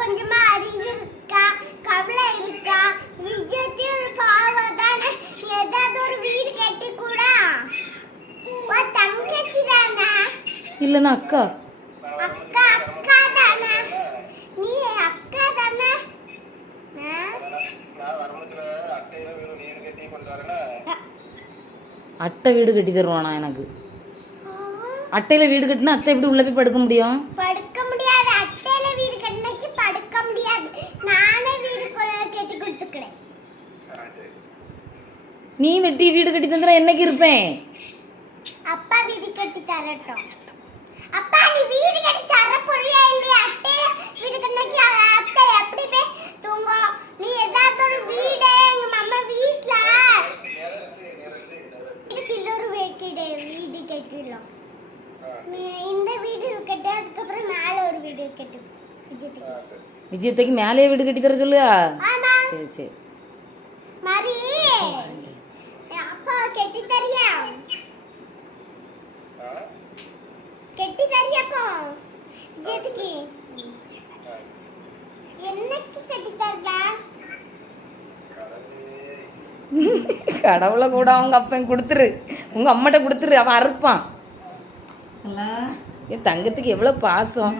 கொஞ்சமா அறிவு இருக்கா, கவலை இருக்கா? விஜயத்தி ஒரு பாவம் தானே, ஏதாவது ஒரு வீடு கட்டி கூட. உன் தங்கச்சி தானே? இல்லைன்னா அக்கா. அக்கா அக்கா தானே? நீ அக்கா தானே? அட்டை வீடு கட்டி தருவானா எனக்கு? அட்டையில வீடு கட்டினா அத்தை எப்படி உள்ள போய் படுக்க முடியும்? படுக்க முடியாது. அட்டையில வீடு கட்டினாக்கி படுக்க முடியாது. நானே வீடு கட்டி கொடுத்துக்கிறேன். நீ வெட்டி வீடு கட்டி தந்தா என்னைக்கு இருப்பேன்? அப்பா வீடு கட்டி தரட்டும். அப்பா நீ வீடு கட்டி தர போறியா இல்லையா? அட்டையில வீடு கட்டினாக்கி அத்தை எப்படி போய் தூங்கும்? நீ ஏதாவது ஒரு வீடு எங்க மாமா வீட்ல இன்னொரு வீடு கட்டிடலாம். இந்த வீடு கட்டி அதுக்கப்புறம் மேல ஒரு வீடு கட்டு. விஜயத்துக்கு மேலே வீடு கட்டி தர சொல்லுயா? சரி சரி. மாரி அப்பா கட்டி தரியா? கட்டி தரியாப்பா விஜயத்துக்கு? என்னைக்கு கட்டி தரடா? கடவுளை கூட அவங்க அப்பன் கொடுத்துரு, உங்க அம்மாட்ட கொடுத்துரு, அவன் அறுப்பான். என் தங்கத்துக்கு எவ்வளவு பாசம்.